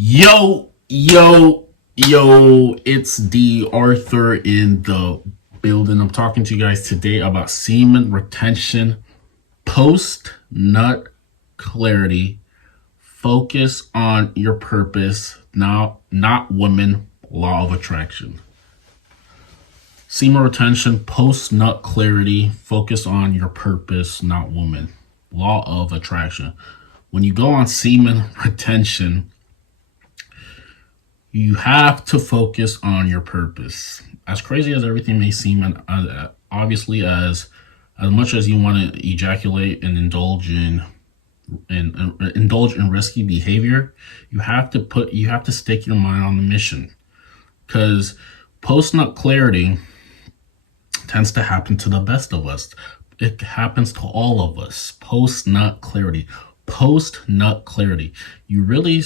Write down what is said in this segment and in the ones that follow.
Yo, it's D.Arthur in the building. I'm talking to you guys today about semen retention, post nut clarity, focus on your purpose, now not women, law of attraction. Semen retention, post nut clarity, focus on your purpose, not women, law of attraction. When you go on semen retention, you have to focus on your purpose. As crazy as everything may seem, and obviously as much as you want to ejaculate and indulge in risky behavior, you have to stick your mind on the mission. Because post nut clarity tends to happen to the best of us. It happens to all of us. Post nut clarity. Post nut clarity. You really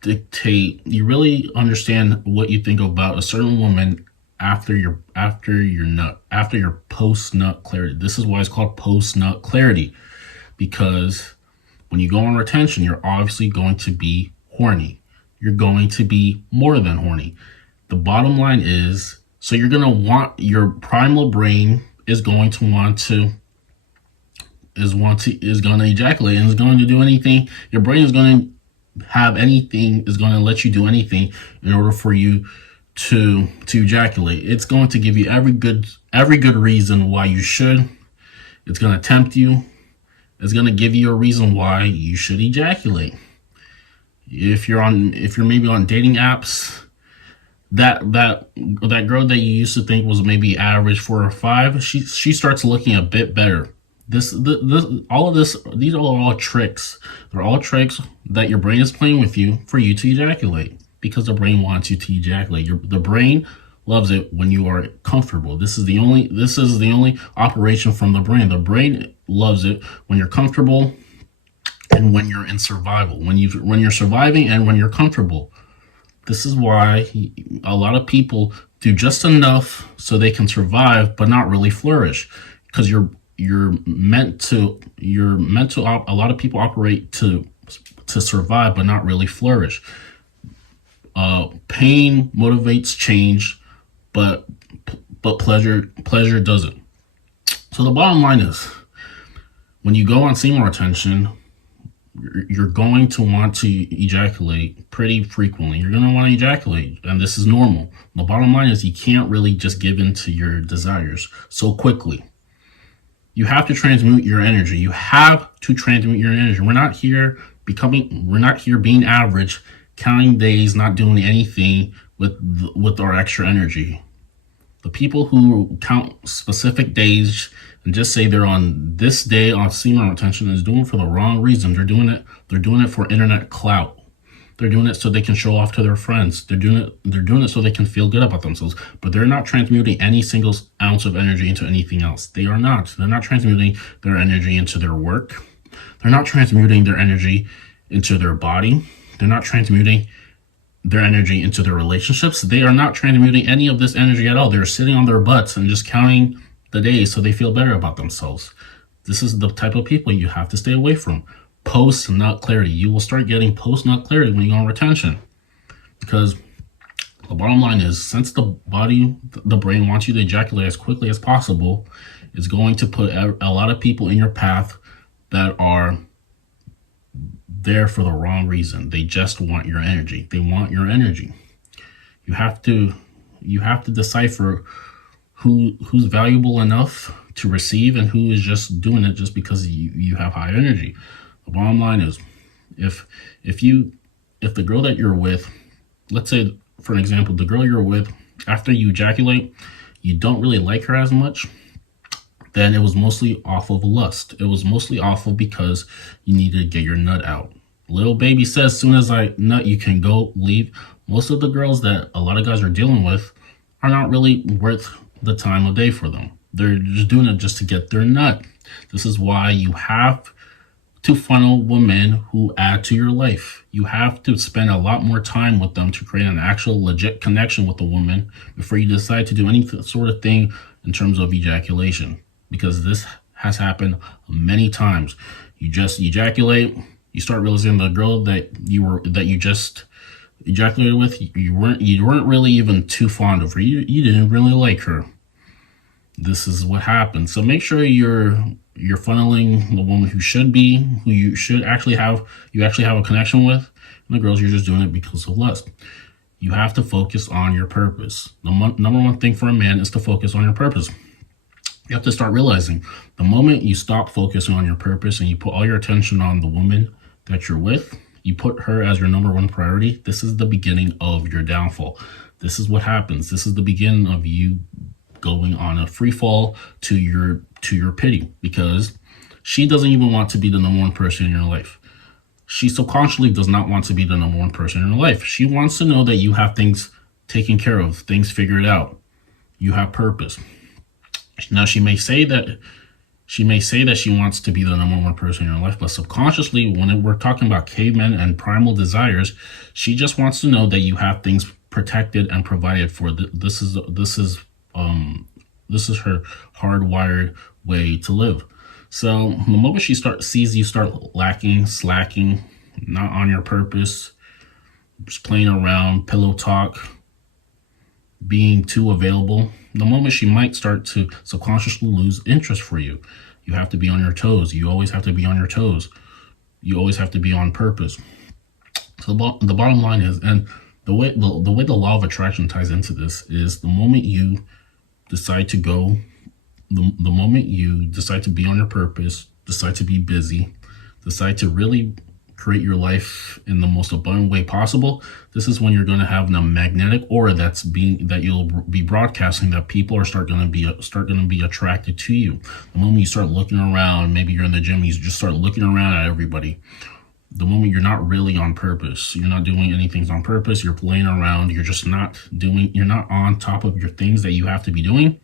dictate, you really understand what you think about a certain woman after your post nut clarity. This is why it's called post nut clarity, because when you go on retention, you're obviously going to be horny. You're going to be more than horny. The bottom line is, so you're going to want, your primal brain is going to ejaculate and is going to do anything. Your brain is going to let you do anything in order for you to ejaculate. It's going to give you every good reason why you should. It's going to tempt you. It's going to give you a reason why you should ejaculate. If you're maybe on dating apps, that girl that you used to think was maybe average 4 or 5, she starts looking a bit better. These are all tricks. They're all tricks that your brain is playing with you for you to ejaculate, because the brain wants you to ejaculate. The brain loves it when you are comfortable. This is the only operation from the brain. The brain loves it when you're comfortable and when you're in survival. When you're surviving and when you're comfortable. This is why a lot of people do just enough so they can survive but not really flourish, because a lot of people operate to survive but not really flourish. Pain motivates change, but pleasure doesn't. So the bottom line is, when you go on semen retention, you're going to want to ejaculate pretty frequently. You're going to want to ejaculate, and this is normal. The bottom line is, you can't really just give in to your desires so quickly. You have to transmute your energy. We're not here being average, counting days, not doing anything with our extra energy. The people who count specific days and just say they're on this day on semen retention is doing it for the wrong reason. They're doing it for internet clout. They're doing it so they can show off to their friends. They're doing it so they can feel good about themselves. But they're not transmuting any single ounce of energy into anything else. They're not transmuting their energy into their work. They're not transmuting their energy into their body. They're not transmuting their energy into their relationships. They are not transmuting any of this energy at all. They're sitting on their butts and just counting the days so they feel better about themselves. This is the type of people you have to stay away from. Post nut clarity. You will start getting post nut clarity when you go on retention, because the bottom line is, since the brain wants you to ejaculate as quickly as possible, it's going to put a lot of people in your path that are there for the wrong reason. They just want your energy. They want your energy. You have to decipher who's valuable enough to receive and who is just doing it just because you have high energy. The bottom line is, if the girl that you're with, let's say for an example, the girl you're with, after you ejaculate, you don't really like her as much, then it was mostly off of lust. It was mostly off of because you needed to get your nut out. Little baby says, as soon as I nut, you can go leave. Most of the girls that a lot of guys are dealing with are not really worth the time of day for them. They're just doing it just to get their nut. This is why you have to funnel women who add to your life. You have to spend a lot more time with them to create an actual legit connection with the woman before you decide to do any sort of thing in terms of ejaculation, because this has happened many times. You just ejaculate, You start realizing the girl that you just ejaculated with, you weren't really even too fond of her. You didn't really like her. This is what happens. So make sure you're funneling the woman who you should actually have a connection with, and the girls you're just doing it because of lust. You have to focus on your purpose. The number one thing for a man is to focus on your purpose. You have to start realizing the moment you stop focusing on your purpose and you put all your attention on the woman that you're with, you put her as your number one priority, this is the beginning of your downfall. This is what happens. This is the beginning of you going on a free fall to your pity, because she doesn't even want to be the number one person in your life. She subconsciously does not want to be the number one person in your life. She wants to know that you have things taken care of, things figured out. You have purpose. Now she may say that she wants to be the number one person in your life, but subconsciously, when we're talking about cavemen and primal desires, she just wants to know that you have things protected and provided for. This is her hardwired way to live. So the moment she sees you start lacking, slacking, not on your purpose, just playing around, pillow talk, being too available, the moment she might start to subconsciously lose interest for you. You have to be on your toes. You always have to be on your toes. You always have to be on purpose. So the bottom line is, and the way the law of attraction ties into this is, the moment you decide to go, the moment you decide to be on your purpose, decide to be busy, decide to really create your life in the most abundant way possible, this is when you're going to have a magnetic aura that you'll be broadcasting, that people are going to be attracted to you. The moment you start looking around, maybe you're in the gym, you just start looking around at everybody. The moment you're not really on purpose, you're not doing anything on purpose, you're playing around, you're not on top of your things that you have to be doing.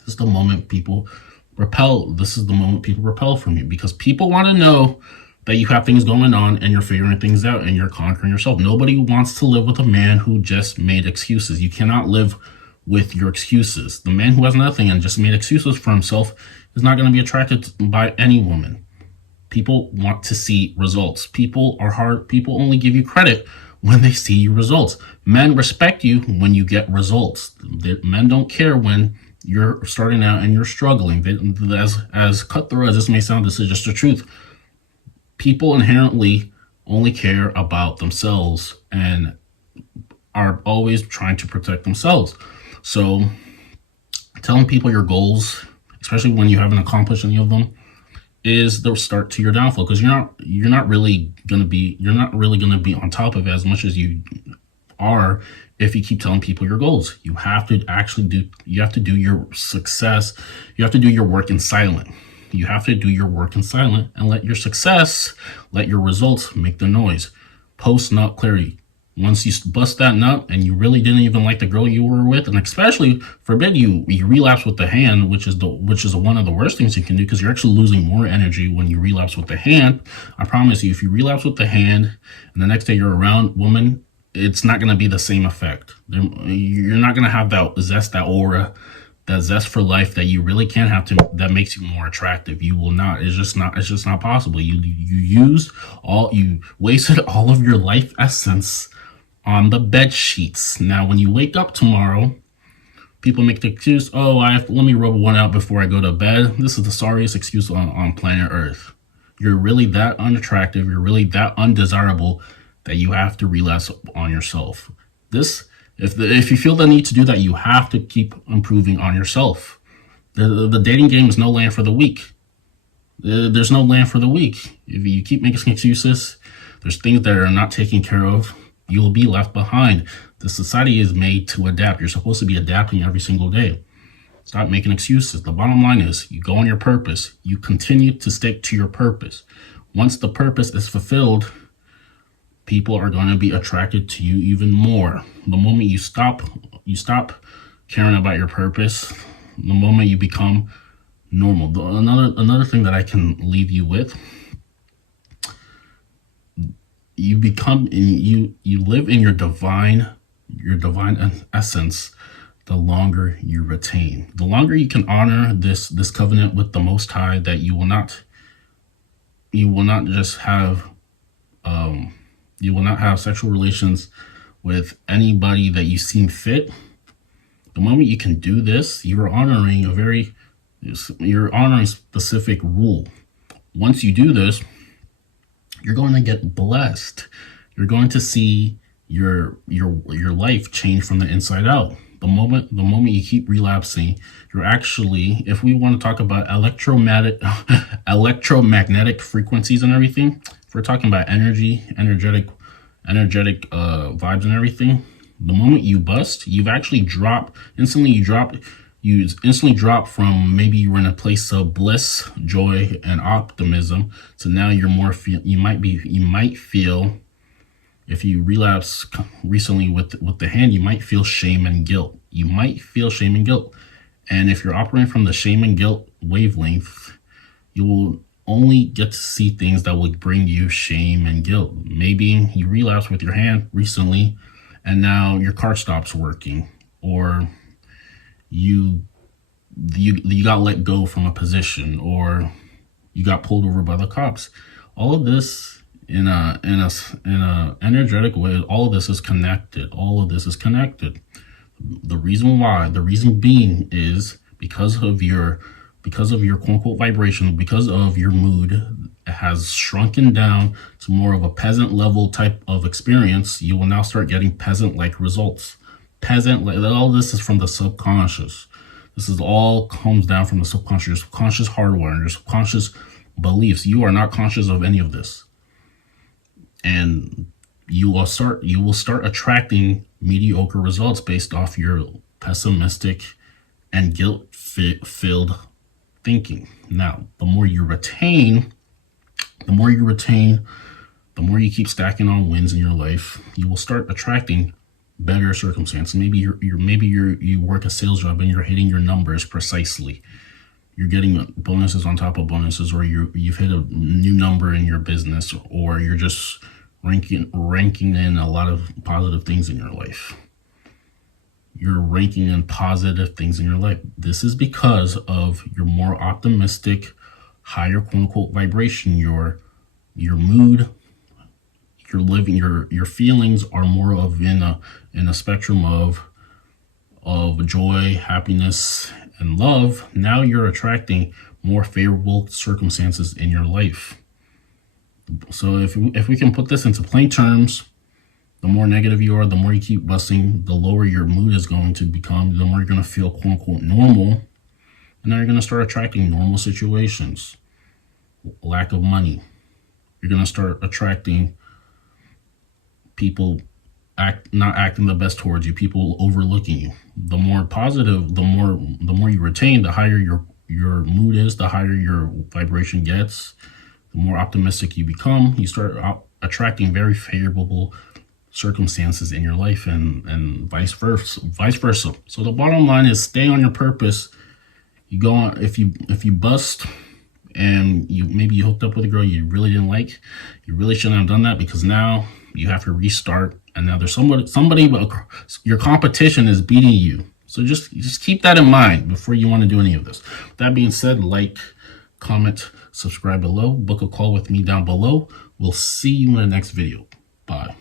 This is the moment people repel. This is the moment people repel from you, because people want to know that you have things going on and you're figuring things out and you're conquering yourself. Nobody wants to live with a man who just made excuses. You cannot live with your excuses. The man who has nothing and just made excuses for himself is not going to be attracted by any woman. People want to see results. People are hard. People only give you credit when they see your results. Men respect you when you get results. Men don't care when you're starting out and you're struggling. As cutthroat as this may sound, this is just the truth. People inherently only care about themselves and are always trying to protect themselves. So telling people your goals, especially when you haven't accomplished any of them, is the start to your downfall, because you're not really gonna be on top of it as much as you are if you keep telling people your goals. You have to do your success. You have to do your work in silence. You have to do your work in silence and let your results make the noise. Post nut clarity. Once you bust that nut and you really didn't even like the girl you were with, and especially forbid you relapse with the hand, which is one of the worst things you can do, because you're actually losing more energy when you relapse with the hand. I promise you, if you relapse with the hand and the next day you're around woman, it's not going to be the same effect. You're not going to have that zest, that aura, that zest for life that you really can have that makes you more attractive. You will not. It's just not possible. You wasted all of your life essence on the bed sheets. Now, when you wake up tomorrow, people make the excuse, let me rub one out before I go to bed. This is the sorriest excuse on planet Earth. You're really that unattractive. You're really that undesirable that you have to relapse on yourself. If you feel the need to do that, you have to keep improving on yourself. The dating game is no land for the weak. There's no land for the weak. If you keep making excuses, there's things that are not taken care of, you will be left behind. The society is made to adapt. You're supposed to be adapting every single day. Stop making excuses. The bottom line is, you go on your purpose. You continue to stick to your purpose. Once the purpose is fulfilled, people are going to be attracted to you even more. The moment you stop caring about your purpose, the moment you become normal. Another thing that I can leave you with, you live in your divine essence the longer you retain. The longer you can honor this covenant with the Most High, that you will not just have You will not have sexual relations with anybody that you seem fit. The moment you can do this, you're honoring a specific rule. Once you do this, you're going to get blessed. You're going to see your life change from the inside out. The moment you keep relapsing, you're actually, if we want to talk about electromagnetic frequencies and everything, if we're talking about energetic vibes and everything, the moment you bust, you instantly drop from maybe you were in a place of bliss, joy, and optimism. So now you're more you might feel, if you relapse recently with the hand, you might feel shame and guilt. And if you're operating from the shame and guilt wavelength, you will only get to see things that will bring you shame and guilt. Maybe you relapsed with your hand recently and now your car stops working, or you got let go from a position, or you got pulled over by the cops. All of this in a energetic way, all of this is connected. The reason being is because of your quote unquote vibration, because of your mood has shrunken down to more of a peasant level type of experience. You will now start getting peasant like results. All this is from the subconscious. This is all comes down from the subconscious, your subconscious hardware, your subconscious beliefs. You are not conscious of any of this. And you will start attracting mediocre results based off your pessimistic and guilt-filled thinking. Now, the more you retain, the more you keep stacking on wins in your life, you will start attracting better circumstances. Maybe you work a sales job and you're hitting your numbers precisely. You're getting bonuses on top of bonuses, or you've hit a new number in your business, or you're just ranking in a lot of positive things in your life. You're ranking in positive things in your life. This is because of your more optimistic, higher quote unquote vibration. Your mood, your feelings are more of in a spectrum of joy, happiness, and love. Now you're attracting more favorable circumstances in your life. So if we can put this into plain terms, the more negative you are, the more you keep busting, the lower your mood is going to become, the more you're going to feel quote unquote normal. And now you're going to start attracting normal situations. Lack of money. You're going to start attracting people not acting the best towards you, people overlooking you. The more positive, the more you retain, the higher your mood is, the higher your vibration gets, the more optimistic you become. You start attracting very favorable circumstances in your life, and vice versa. So the bottom line is, stay on your purpose. You go on, if you bust and you hooked up with a girl you really didn't like, you really shouldn't have done that, because now you have to restart, and now there's somebody but your competition is beating you. So just keep that in mind before you want to do any of this. With that being said, like, comment, subscribe below, book a call with me down below. We'll see you in the next video. Bye.